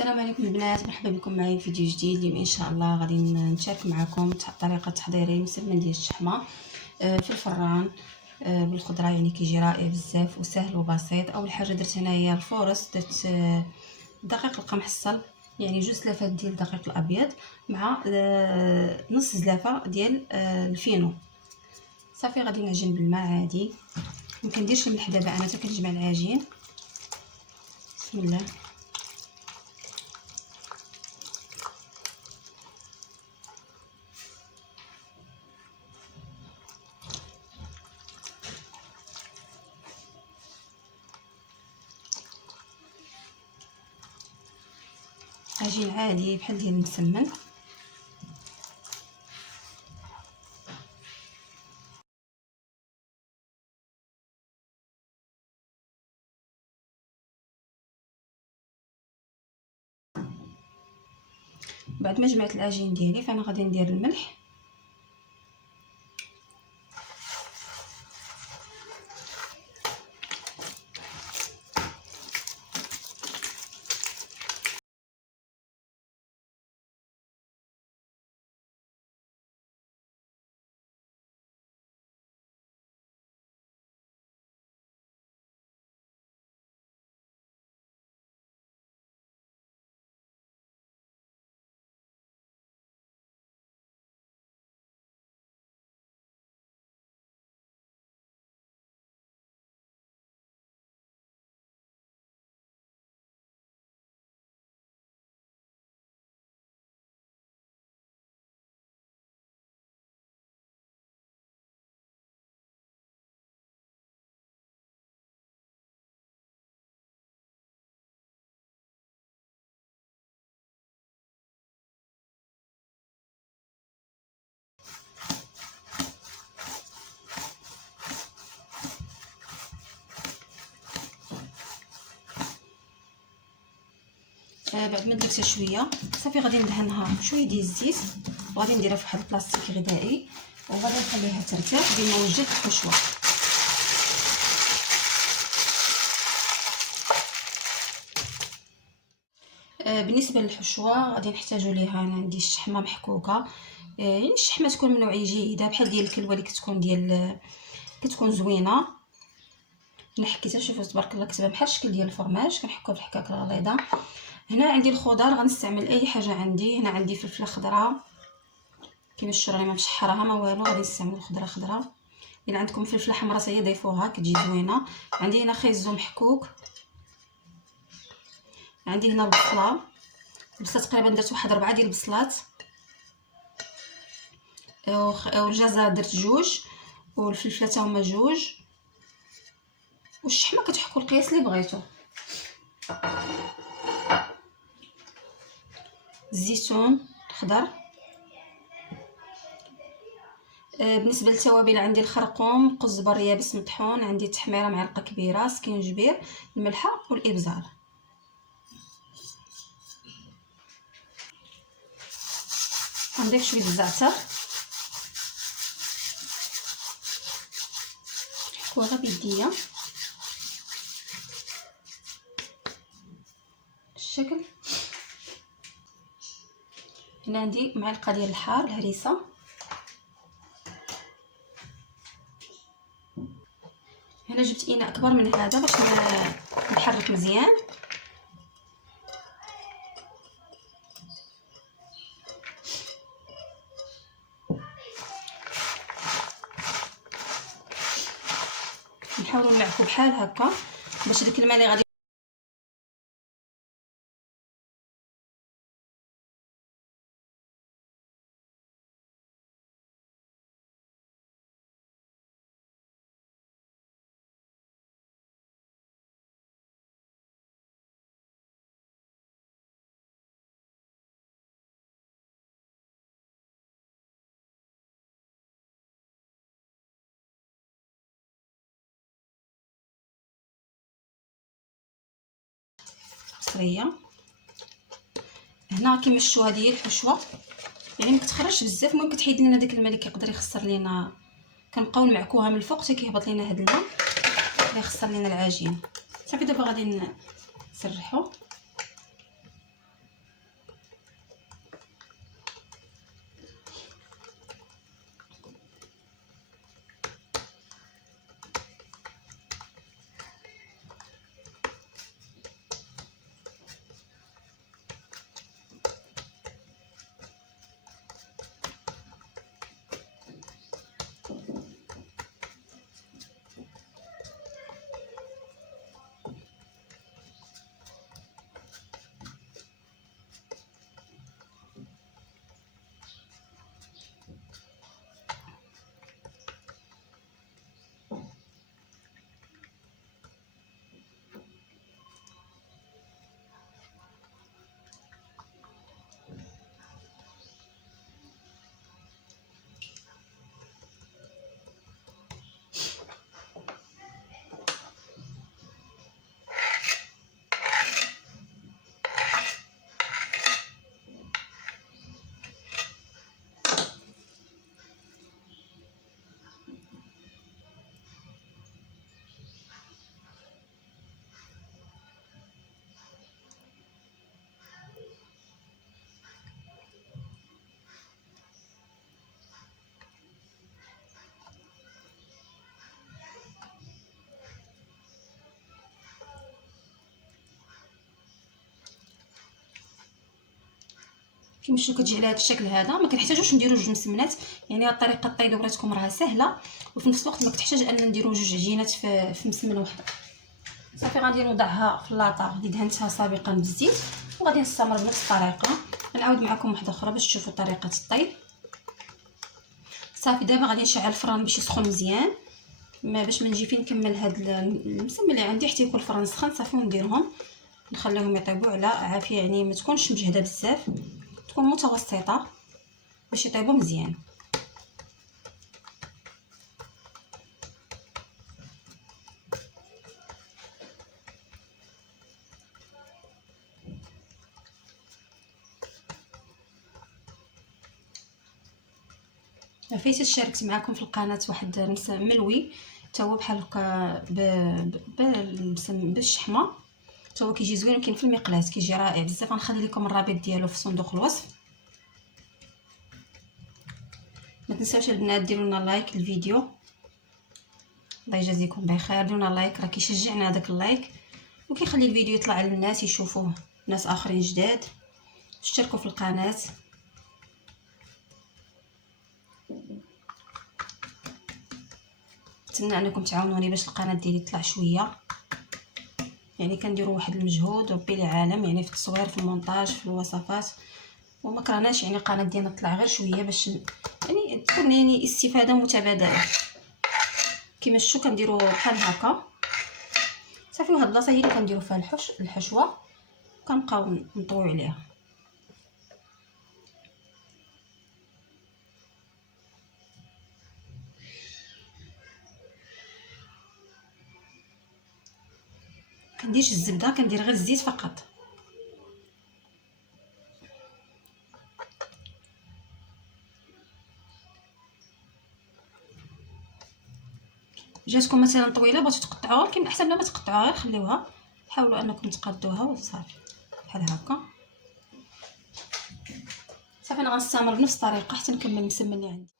السلام عليكم البنات، مرحبا بكم معايا في فيديو جديد. اليوم ان شاء الله غادي نشارك معكم طريقه تحضيري مسمن ديال الشحمه في الفران بالخضره. يعني كيجي رائع بزاف وسهل وبسيط. اول حاجه درت هنايا الفورص، درت دقيق القمحصل، يعني جوج زلافات ديال الدقيق الابيض مع نص زلافه ديال الفينو. صافي غادي نعجن بالماء عادي، ما كنديرش الملح دابا، انا حتى كنجمع العجين. بسم الله. عجين عادي بحال ديال المسمن. بعد ما جمعت العجين ديالي فانا غادي ندير الملح، بعد ما درتها شويه صافي غادي ندهنها شويه ديال الزيت، وغادي نديرها في واحد البلاستيك غذائي، وغادي نخليها ترتاح بين ما وجدت الحشوه. بالنسبه للحشوه غادي نحتاجوا ليها، انا عندي الشحمه محكوكه، يعني الشحمه تكون من نوعيه جيده بحال ديال الكلوه اللي كتكون زوينه. انا حكيتها، شوفوا تبارك الله كتبان بحال الشكل ديال الفرماج، كنحكوها في الحكاك الغليظه. هنا عندي الخضر، غنستعمل اي حاجه عندي. هنا عندي فلفله خضراء كيما الشراني، ما مشحرها ما والو، غادي نستعمل خضره خضراء. الا عندكم فلفله حمراء هي ضيفوها كتجي زوينه. عندي هنا خيزو محكوك، عندي هنا البصله تقريبا درت واحد 4 ديال البصلات، والجزر درت 2، والفلفله حتى هما 2، والشحمه كتحكوا القياس اللي بغيتو. الزيتون الخضر. بالنسبه للتوابل عندي الخرقوم، قزبر يابس مطحون، عندي التحميره معلقه كبيره، سكينجبير، الملحه والابزار. غنضيف شويه الزعتر، نحكوها بيديا الشكل. هنا عندي معلقه ديال الحار الهريسه. هنا جبت اناء اكبر من هذا باش نحرك مزيان. نحاولوا نلعبوا بحال هكا باش ديك الماء اللي غادي بصريه. هنا كيما شفتوا هذه هي الحشوه، يعني ما كتخرجش بزاف، المهم كتحيد لنا داك الماء اللي كيقدر يخسر لينا. كنبقاو نمعكوها من الفوق حتى كيهبط لينا هذا الماء اللي يخسر لينا العجين. صافي دابا غادي نسرحو. كيما شفتوا كتجي على هذا الشكل هذا. ما كنحتاجوش نديرو جوج مسمنات، يعني هاد الطريقه الطيب وراتكم راها سهله، وفي نفس الوقت ما كتحتاج ان نديرو جوج عجينات في مسمنه واحده. صافي غادي نوضعها في اللاطه اللي دهنتها سابقا بالزيت، وغادي نستمر بنفس الطريقه. نعاود معكم واحده اخرى باش تشوفوا طريقه الطيب. صافي دابا غادي نشعل الفران باش يسخن مزيان، باش ما نجي فين نكمل هاد المسمن اللي عندي حتى يكون الفران سخن. صافي ونديرهم نخليهم يطيبوا على عافيه، يعني ما تكونش مجهده بزاف، تكون متوسطه باش يطيبوا مزيان. عفايت شاركت معكم في القناه واحد ملوي حتى هو بحال هكا بالشحمه، حتى هو كيجي زوين وكاين في المقلاة، كيجي رائع بزاف. غنخلي لكم الرابط ديالو في صندوق الوصف. ما تنساوش البنات ديروا لنا لايك للفيديو، الله يجازيكم بخير. ديروا لنا لايك، راه كيشجعنا هذاك اللايك وكيخلي الفيديو يطلع للناس يشوفوه، ناس اخرين جداد. اشتركوا في القناه. نتمنى انكم تعاونوني باش القناه ديالي تطلع شويه، يعني كنديروا واحد المجهود ربي العالم، يعني في التصوير في المونتاج في الوصفات، وما كرهناش يعني القناه ديالنا تطلع غير شويه باش يعني تكون يعني استفاده متبادله. كما شفتوا كنديروا بحال هكا. صافي وهاد البلاصه هي اللي كنديروا فيها الحشوه، كنبقاو نطويو عليها. كنديرش الزبده، كندير غير الزيت فقط. جاتكم مثلا طويله بغيتو تقطعوها، كاين احسن ما تقطعوها، غير خليوها، حاولوا انكم تقادوها وصافي بحال هكا. صافي انا غنستمر بنفس الطريقه حتى نكمل المسمن اللي عندي.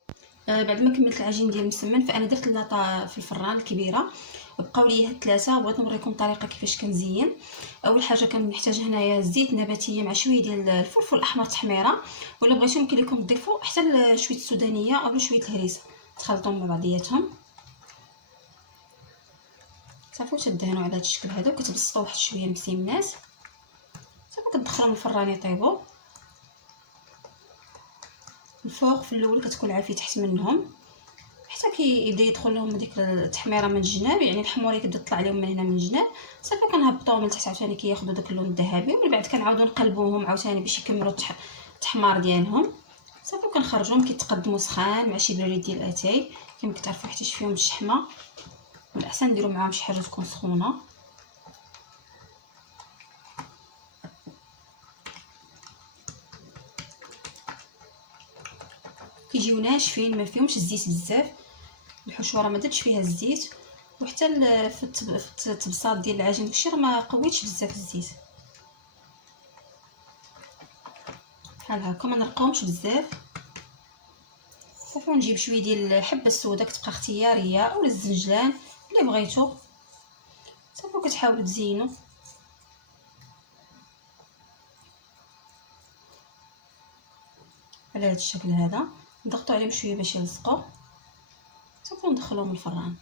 بعد ما كملت العجين ديال المسمن، فانا درت اللاطه في الفران الكبيره. بقاو لي هاد 3. بغيت نوريكم الطريقه كيفاش كنزين. اول حاجه كنحتاج هنايا زيت نباتيه مع شويه ديال الفلفل الاحمر تحميره، ولا بغيتو يمكن لكم تضيفوا حتى شويه السودانيه او شويه الهريسه تخلطوهم مع بعضياتهم. صافي وتدهنوا على هذا الشكل هذا، وكتبسطوا واحد شويه مسمنات. صافي كتدخلوهم الفران يطيبوا. الفوق في الاول كتكون العافيه تحت منهم حتى كيبدا يدخل لهم ديك التحميره من الجناب، يعني الحموريه كتبدا تطلع لهم من هنا من الجناب. صافي كنهبطوهم لتحت عاوتاني كياخذوا داك اللون الذهبي، ومن بعد كنعاودو نقلبوهم عاوتاني باش يكملوا التحمار ديالهم. صافي كنخرجوهم كيتقدموا سخان مع شي بريد ديال اتاي. كما كتعرفوا حيت فيهم الشحمه، من الاحسن نديروا معاهم شي حاجه تكون سخونه. كيجيو ناشفين ما فيهمش الزيت بزاف. الحشوه راه ما درتش فيها الزيت، وحتى في التبساط ديال العجين داكشي راه ما قويتش بزاف الزيت. بحال هكا ما نرقوهمش بزاف. صافي نجيب شويه ديال الحبه السوداء كتبقى اختياريه، اولا الزنجلان اللي بغيتو. صافي كتحاولوا تزينوا على هذا الشكل هذا. نضغطوا عليهم شويه باش يلصقوا. صافي ندخلوهم الفران.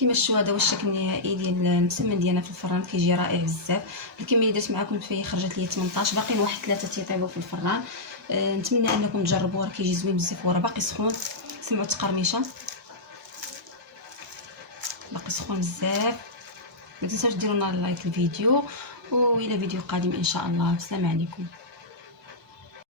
كما شفتوا هذا هو الشكل النهائي ديال المسمن ديالنا في الفران. كيجي رائع بزاف. الكميه اللي درت معكم فيه خرجت لي 18، باقيين واحد 3 تيطيبوا في الفران. نتمنى انكم تجربوه، راه كيجي زوين بزاف وراه باقي سخون. سمعوا التقرميشه باقي سخون بزاف. ما تنساوش ديروا لنا لايك الفيديو، والى فيديو قادم ان شاء الله. السلام عليكم.